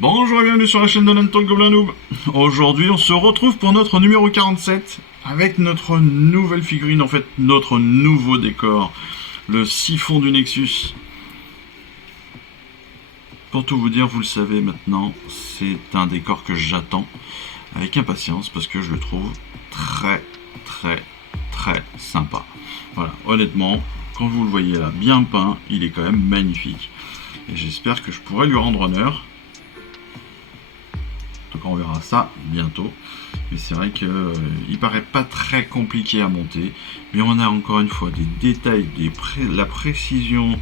Bonjour et bienvenue sur la chaîne de Nanton Gobelin Noob. Aujourd'hui on se retrouve pour notre numéro 47 avec notre nouvelle figurine, en fait notre nouveau décor, le siphon du Nexus. Pour tout vous dire, vous le savez maintenant, c'est un décor que j'attends avec impatience parce que je le trouve très sympa. Voilà, honnêtement, quand vous le voyez là, bien peint, il est quand même magnifique. Et j'espère que je pourrai lui rendre honneur. Donc on verra ça bientôt. Mais c'est vrai qu'il paraît pas très compliqué à monter. Mais on a encore une fois des détails, la précision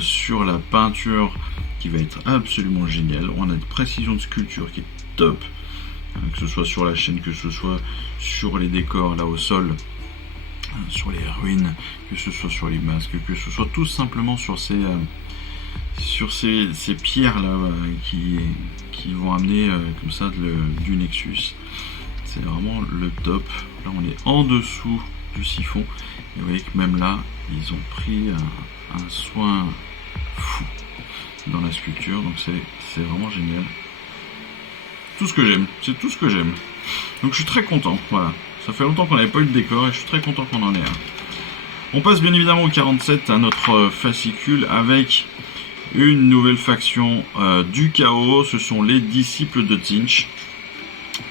sur la peinture qui va être absolument géniale. On a une précision de sculpture qui est top. Que ce soit sur la chaîne, que ce soit sur les décors là au sol, sur les ruines, que ce soit sur les masques, que ce soit tout simplement sur ces pierres là qui vont amener comme ça du Nexus. C'est vraiment le top. Là on est en dessous du siphon et vous voyez que même là ils ont pris un soin fou dans la sculpture, donc c'est vraiment génial. Tout ce que j'aime, c'est tout ce que j'aime. Donc je suis très content, voilà. Ça fait longtemps qu'on n'avait pas eu de décor et je suis très content qu'on en ait un. On passe bien évidemment au 47 à notre fascicule avec une nouvelle faction du chaos. Ce sont les disciples de Tzeentch,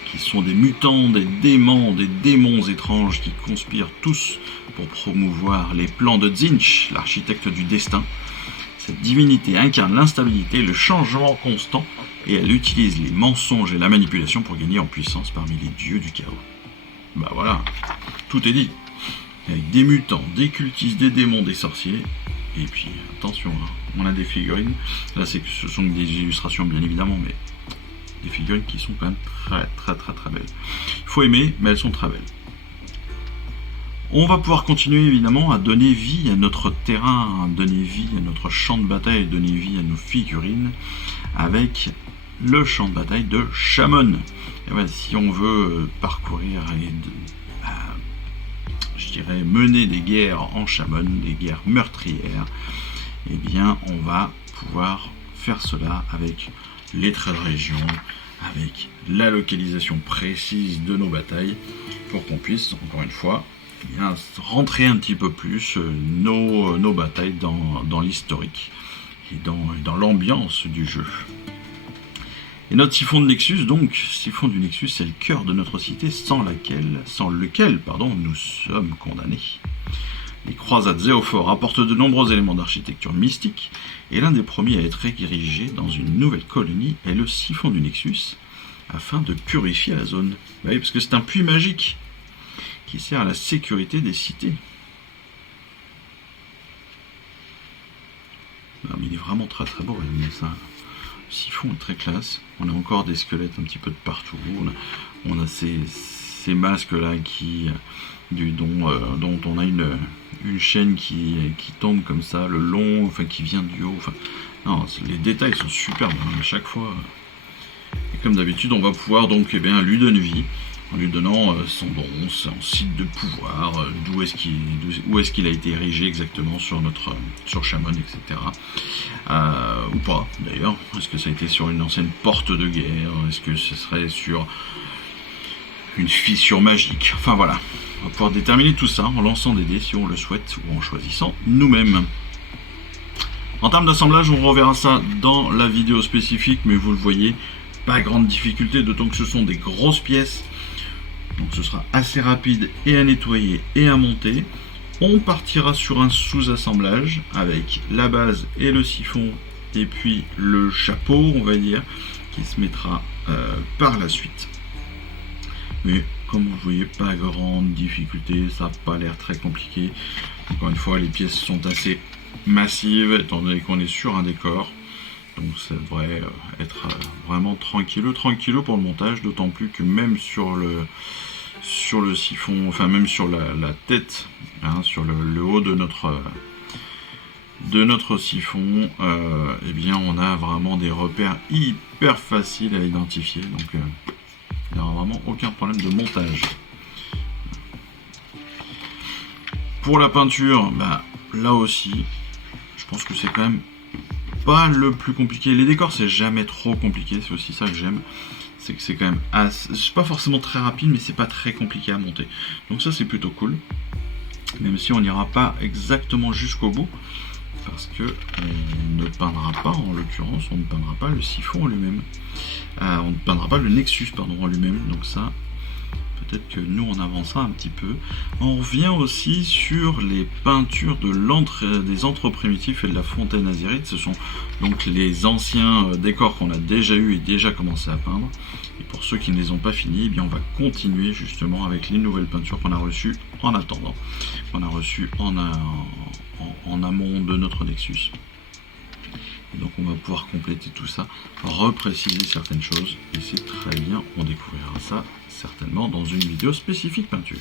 qui sont des mutants, des démons étranges qui conspirent tous pour promouvoir les plans de Tzeentch, l'architecte du destin. Cette divinité incarne l'instabilité et le changement constant, et elle utilise les mensonges et la manipulation pour gagner en puissance parmi les dieux du chaos. Bah voilà, tout est dit. Avec des mutants, des cultistes, des démons, des sorciers. Et puis, attention, hein, on a des figurines. Là, ce sont des illustrations, bien évidemment, mais des figurines qui sont quand même très belles. Il faut aimer, mais elles sont très belles. On va pouvoir continuer, évidemment, à donner vie à notre terrain, à donner vie à notre champ de bataille, à donner vie à nos figurines, avec le champ de bataille de Shamon. Et ouais, si on veut parcourir et je dirais mener des guerres en Shamon, des guerres meurtrières, eh bien on va pouvoir faire cela avec les traits de région, avec la localisation précise de nos batailles, pour qu'on puisse, encore une fois, eh bien, rentrer un petit peu plus nos batailles dans l'historique et dans l'ambiance du jeu. Et notre siphon de Nexus, donc, siphon du Nexus, c'est le cœur de notre cité sans lequel nous sommes condamnés. Les croisades Zéophore apportent de nombreux éléments d'architecture mystique, et l'un des premiers à être érigé dans une nouvelle colonie est le siphon du Nexus, afin de purifier la zone. Oui, parce que c'est un puits magique qui sert à la sécurité des cités. Non, mais il est vraiment très beau, ça. Le siphon est très classe. On a encore des squelettes un petit peu de partout. On a ces masques là dont on a une chaîne qui tombe comme ça, le long, enfin qui vient du haut. Enfin, non, les détails sont superbes à chaque fois. Et comme d'habitude, on va pouvoir donc lui donner vie en lui donnant son don, son site de pouvoir, où est-ce qu'il a été érigé exactement sur Shamon, etc. Ou pas d'ailleurs. Est-ce que ça a été sur une ancienne porte de guerre? Est-ce que ce serait sur une fissure magique? Enfin voilà, on va pouvoir déterminer tout ça en lançant des dés si on le souhaite ou en choisissant nous-mêmes. En termes d'assemblage, on reverra ça dans la vidéo spécifique, mais vous le voyez, pas grande difficulté, d'autant que ce sont des grosses pièces. Donc ce sera assez rapide et à nettoyer et à monter. On partira sur un sous-assemblage avec la base et le siphon et puis le chapeau, on va dire, qui se mettra par la suite. Mais comme vous voyez, pas grande difficulté, ça n'a pas l'air très compliqué. Encore une fois, les pièces sont assez massives étant donné qu'on est sur un décor. Donc ça devrait être vraiment tranquillou pour le montage, d'autant plus que même sur le siphon, enfin même sur la tête, hein, sur le haut de notre siphon, eh bien on a vraiment des repères hyper faciles à identifier, donc il n'y aura vraiment aucun problème de montage. Pour la peinture, là aussi, je pense que c'est quand même pas le plus compliqué. Les décors, c'est jamais trop compliqué, c'est aussi ça que j'aime. C'est que c'est quand même c'est pas forcément très rapide, mais c'est pas très compliqué à monter. Donc ça, c'est plutôt cool. Même si on n'ira pas exactement jusqu'au bout, parce que on ne peindra pas, en l'occurrence, on ne peindra pas le siphon en lui-même. On ne peindra pas le Nexus, pardon, en lui-même. Donc ça, peut-être que nous on avancera un petit peu. On revient aussi sur les peintures des antres primitifs et de la fontaine azérite. Ce sont donc les anciens décors qu'on a déjà eu et déjà commencé à peindre. Et pour ceux qui ne les ont pas finis, eh bien on va continuer justement avec les nouvelles peintures qu'on a reçues en attendant, qu'on a reçues en amont de notre Nexus. Donc on va pouvoir compléter tout ça, repréciser certaines choses, et c'est très bien, on découvrira ça certainement dans une vidéo spécifique peinture.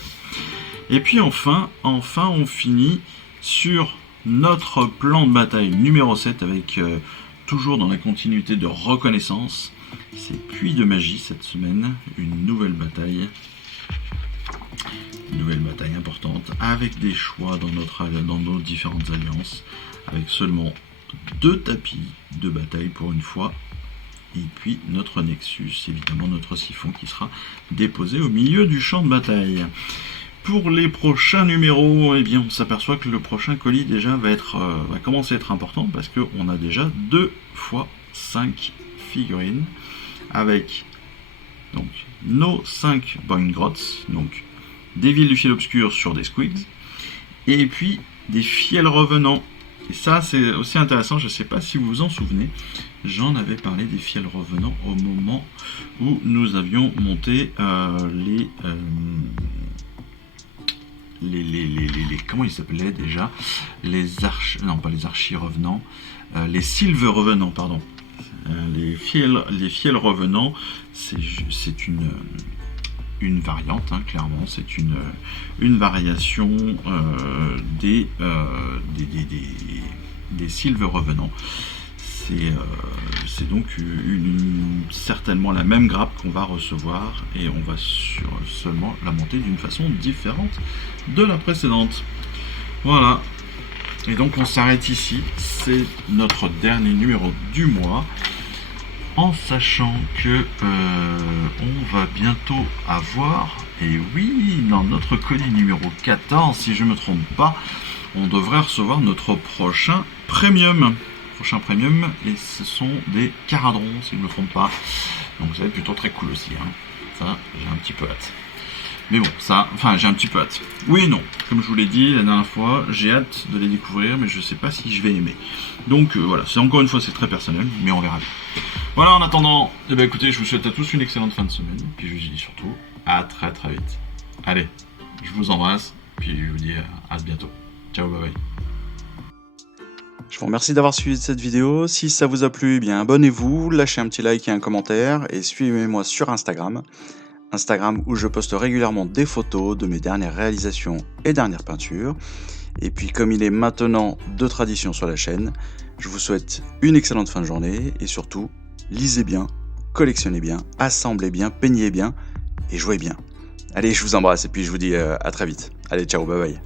Et puis enfin on finit sur notre plan de bataille numéro 7 avec toujours dans la continuité de reconnaissance, c'est Puits de Magie cette semaine, une nouvelle bataille importante avec des choix dans nos différentes alliances, avec seulement 2 tapis de bataille pour une fois, et puis notre Nexus, évidemment notre siphon qui sera déposé au milieu du champ de bataille. Pour les prochains numéros, eh bien on s'aperçoit que le prochain colis déjà va commencer à être important, parce qu'on a déjà 2 x 5 figurines avec donc nos 5 Boingrots, donc des villes du ciel obscur sur des squigs, et puis des fiels revenants. Et ça, c'est aussi intéressant, je ne sais pas si vous vous en souvenez, j'en avais parlé des fiels revenants au moment où nous avions monté comment ils s'appelaient déjà, les archi-revenants, les silver revenants, pardon. Les fiels revenants, c'est une variante, hein, clairement, c'est une variation des silver revenants. C'est donc certainement la même grappe qu'on va recevoir, et on va seulement la monter d'une façon différente de la précédente. Voilà, et donc on s'arrête ici, c'est notre dernier numéro du mois, en sachant que on va bientôt avoir, et oui, dans notre colis numéro 14, si je ne me trompe pas, on devrait recevoir notre prochain premium, et ce sont des caradrons, si je ne me trompe pas, donc ça va être plutôt très cool aussi, hein. Ça, j'ai un petit peu hâte. Mais bon, j'ai un petit peu hâte. Oui et non, comme je vous l'ai dit la dernière fois, j'ai hâte de les découvrir, mais je ne sais pas si je vais aimer. Donc voilà, encore une fois, c'est très personnel, mais on verra bien. Voilà, en attendant, écoutez, je vous souhaite à tous une excellente fin de semaine, puis je vous dis surtout à très très vite. Allez, je vous embrasse, puis je vous dis à bientôt. Ciao, bye bye. Je vous remercie d'avoir suivi cette vidéo. Si ça vous a plu, eh bien abonnez-vous, lâchez un petit like et un commentaire, et suivez-moi sur Instagram où je poste régulièrement des photos de mes dernières réalisations et dernières peintures. Et puis comme il est maintenant de tradition sur la chaîne, je vous souhaite une excellente fin de journée, et surtout, lisez bien, collectionnez bien, assemblez bien, peignez bien et jouez bien. Allez, je vous embrasse, et puis je vous dis à très vite. Allez, ciao, bye bye.